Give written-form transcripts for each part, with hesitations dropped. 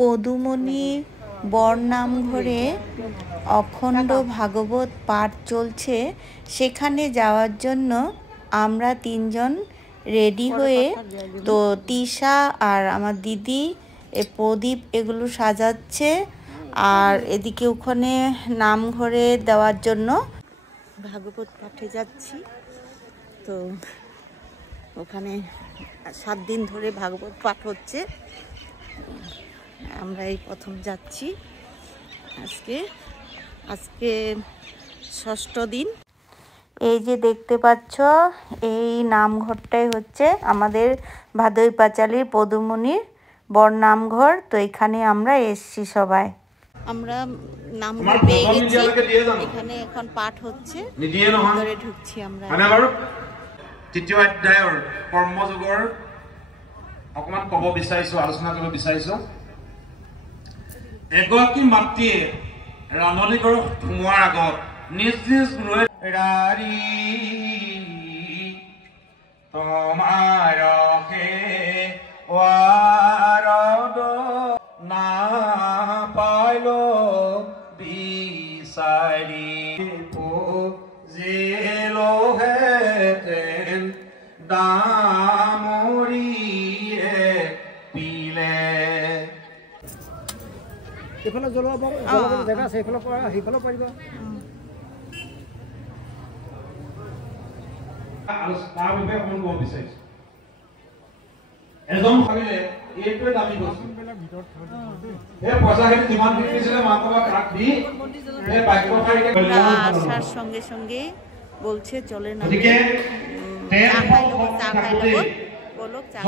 পদুমণি বরনাম ঘরে অখণ্ড ভাগবত পাঠ চলছে। সেখানে যাওয়ার জন্য আমরা তিনজন রেডি হয়ে, তো তিশা আর আমার দিদি প্রদীপ এগুলো সাজাচ্ছে, আর এদিকে ওখানে নাম ঘরে দেওয়ার জন্য ভাগবত পাঠে যাচ্ছি। তো ওখানে 7 দিন ধরে ভাগবত পাঠ হচ্ছে। আমরা এই প্রথম যাচ্ছি। আজকে 6ষ্ঠ দিন। এই যে দেখতে পাচ্ছ, এই নামঘরটাই হচ্ছে আমাদের ভাদই পাঁচালীর পদুমণির বরনামঘর। তো এখানে আমরা এসছি সবাই। আমরা নামঘর পেয়ে গেছি, এখানে এখন পাঠ হচ্ছে, ভিতরে ঢুকছি আমরা। তৃতীয় অধ্যায়ৰ কৰ্মযোগৰ অকমান ক'ব বিচাৰিছো, আলোচনা কৰিব বিচাৰিছো। এগৰাকী মাতৃয়ে ৰান্ধনি ঘৰত সোমোৱাৰ আগত নিজ নিজ গৃহত ৰাৰি তোমাৰ হে ৱাৰদ না পাইলো বিচাৰি জেলো হেতেন দামৰিয়ে পিলে। এইফালে জলবায়ু জেগা আছে, সেইফালৰ পৰা সেইফালে পাৰিব। তাৰ বাবে অকমান ক'ব বিচাৰিছো, এজন ভাবিলে এইটোৱে দামী বস্তু। এই পইচাখিনি যিমান দিছিলে মাতবা কাক দি এই বাক্যশাৰীকে আসার সঙ্গে সঙ্গে বলছে চলে না, চা খাই লোক বলক চা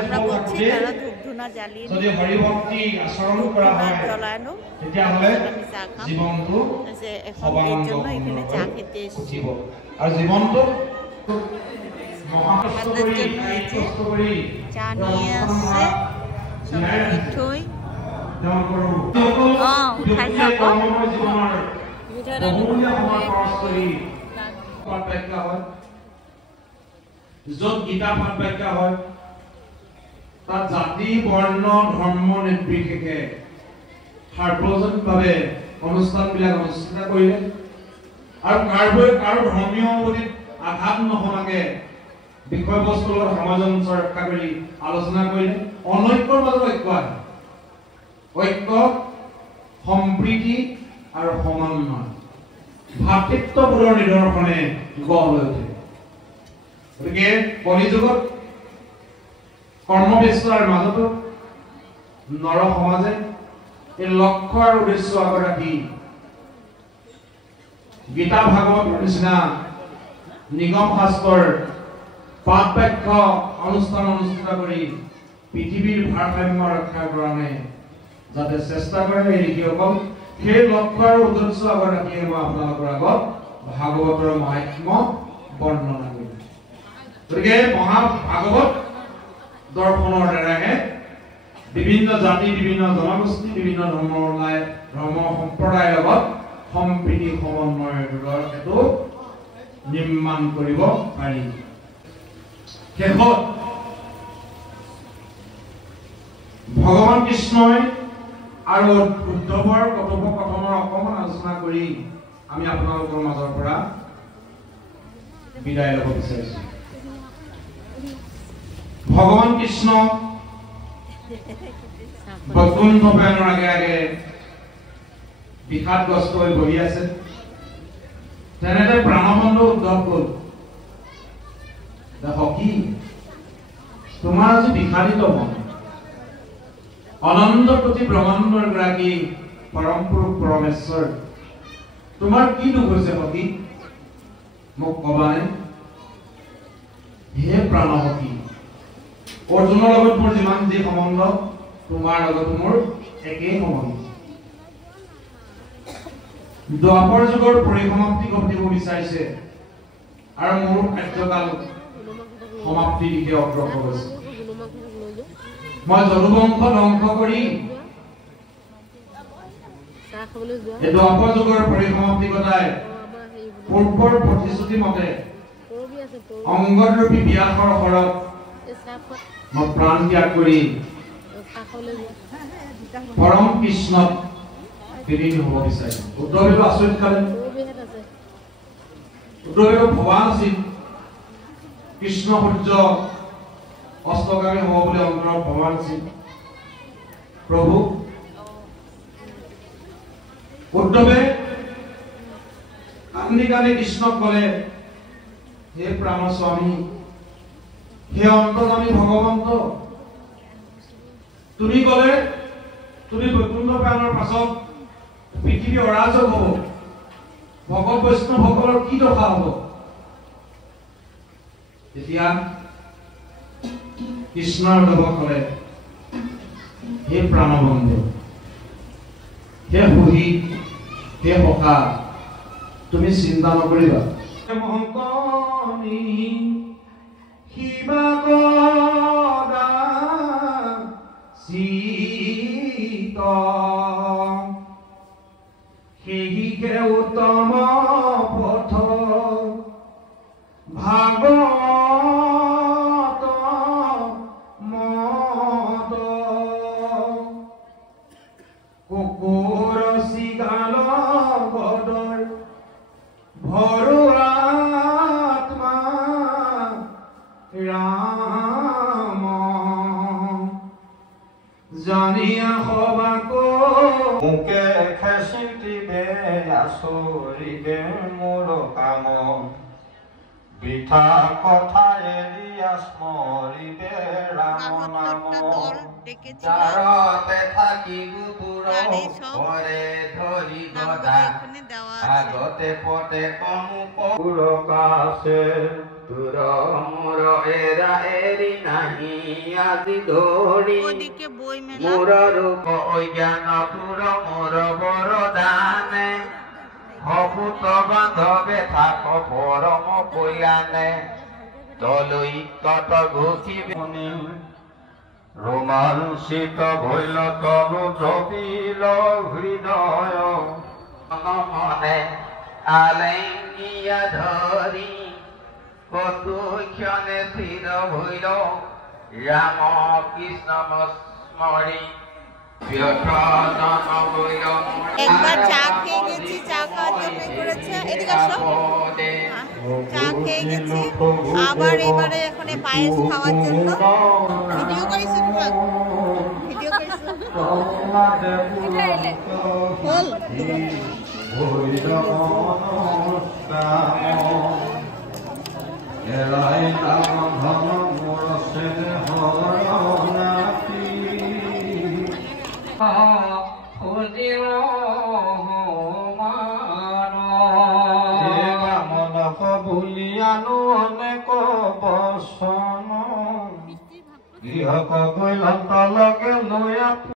আমরা বলছি তারা ধূপ ধুনা জ্বালিয়ে যদি হৰি ভক্তি আচৰণ কৰা হয় জ্বলানো, তেতিয়াহ'লে আমি চা খাম। জীৱনটো এখন এৰ জন্য এখানে চা খেতে এসেছি। আৰু জীৱনটো আপনার জন্য এই যে চা নিয়ে আসছে, সঙ্গে মিঠই। খাই থাকো। য'ত গীতা পাঠ ব্যাখ্যা হয় তাত জাতি বৰ্ণ ধৰ্ম নিৰ্বিশেষে সাৰ্বজনীনভাৱে অনুষ্ঠানবিলাক অনুষ্ঠিত কৰিলে, আৰু কাৰো ধৰ্মীয় প্ৰতি আঘাত নহমাকে বিষয়বস্তুৰ লগত সামঞ্জস্য ৰক্ষা কৰি আলোচনা কৰিলে। অনৈক্যৰ মাজত ঐক্য আহে, ঐক্য সম্প্ৰীতি আৰু সমন্বয় ভাতৃত্ববোধৰ নিদৰ্শনে গঢ় লৈ উঠে। গতিকে কলিযুগত কৰ্মব্যস্তৰ মাজতো নৰ সমাজে এই লক্ষ্য আৰু উদ্দেশ্য আগত ৰাখি গীতা ভাগৱতৰ নিচিনা নিগম শাস্ত্ৰৰ পাঠ ব্যাখ্যা অনুষ্ঠান অনুষ্ঠিত কৰি পৃথিৱীৰ ভাৰসাম্য ৰক্ষাৰ কাৰণে যাতে চেষ্টা কৰে এই ঋষিসকল, সেই লক্ষ্য আৰু উদ্দেশ্য আগত ৰাখিয়ে মই আপোনালোকৰ আগত ভাগৱতৰ মাহাত্ম্য বৰ্ণনা কৰিম। গতিকে মহাভাগৱত দৰ্শনৰ দ্বাৰাহে বিভিন্ন জাতি, বিভিন্ন জনগোষ্ঠী, বিভিন্ন ধৰ্ম সম্প্ৰদায়ৰ লগত সম্প্ৰীতি সমন্বয়ৰ সেইটো নিৰ্মাণ কৰিব পাৰি। শেষত ভগৱান কৃষ্ণই আৰু উদ্ধৱৰ কথোপকথনৰ অকমান আলোচনা কৰি আমি আপোনালোকৰ মাজৰ পৰা বিদায় ল'ব বিচাৰিছো। ভগৱান কৃষ্ণ বৈকুণ্ঠ প্ৰয়াণৰ আগে আগে বিষাদগ্ৰস্ত হৈ বহি আছে। তেনেতে প্ৰাণবন্ধু উদ্ধৱ হ'ল, সখী তোমাৰ আজি বিষাদিত মন, অনন্ত প্ৰতি ব্ৰহ্মাণ্ডৰ গৰাকী পৰম পুৰুষ পৰমেশ্বৰ, তোমাৰ কি দুখ হৈছে সখী, মোক কবানে? হে প্ৰাণসখী, অৰ্জুনৰ লগত মোৰ যিমান যি সম্বন্ধ, তোমাৰ লগত মোৰ একেই সম্বন্ধ। দ্বাপৰ যুগৰ পৰিসমাপ্তি ঘটিব বিচাৰিছে আৰু মোৰ কাৰ্যকাল সমাপ্তিৰ দিশে অগ্ৰসৰ হৈছে। মই যদুবংশ ধ্বংস কৰি এই দ্বাপৰ যুগৰ পৰিসমাপ্তি ঘটাই পূৰ্বৰ প্ৰতিশ্ৰুতি মতে অংগৰূপী ব্যাসৰ শৰত মই প্ৰাণ ত্যাগ কৰি পৰম কৃষ্ণক বিলীন হ'ব বিচাৰিছে। উদ্ধৱেটো আচৰিত খালে। উদ্ধৱেটো ভবা নাছিল কৃষ্ণ সূৰ্য অস্তগামী হ'ব বুলি অন্তৰত ভবা নাছিল। প্ৰভু উদ্ধৱে কান্দি কান্দি কৃষ্ণক ক'লে, হে প্ৰাণ স্বামী, হে অন্তৰ্যামী ভগৱন্ত, তুমি ক'লে তুমি বৈকুণ্ঠ প্ৰাণৰ পাছত পৃথিৱী অৰাজক হ'ব, ভকত বৈষ্ণৱসকলৰ কি দশা হ'ব? তেতিয়া কৃষ্ণৰ দেৱক ক'লে, হে প্ৰাণবন্ধু, হে সুহী, হে সখা, তুমি চিন্তা নকৰিবা। সেহিকে উত্তম পথ ভাগৱত মত কুকুৰ চিগাল গদৰ ভৰু আত্মা ৰাম জানিয়া সবাক মুকে খেচিটিবে আচৰিবে মোৰ কাম বৃথা কথা এৰি স্মৰিবে ৰাম নাম যাৰতে থাকি গুপুৰ ঘৰে ধৰি গদা আগতে পতে কমু কাছে তোৰ মোৰ এৰা এৰি নাহি আজি ধৰি মোৰ ৰূপ অজ্ঞান তোৰ মোৰ বৰদানে ভূত বান্ধৱে থাক পৰম কল্যাণে তলৈ তত ঘুচিবি ৰোমাঞ্চিত ভৈল তনু দ্ৰবিল হৃদয় মনে আলেঙ্গিয়া ধৰি কতু ক্ষণে স্থিৰ ভৈল ৰাম কৃষ্ণ স্মৰি একবার চা খেয়ে গেছি, চা খাওয়ার জন্য করেছে, এদিকে আসো, চা খেয়ে গেছি, আবার এবারে এখানে পায়েস খাওয়ার জন্য ভিডিও করিস, ভিডিও করিস বুলিয়ানো অনেক বচন গৃহক গৈ লগে লৈ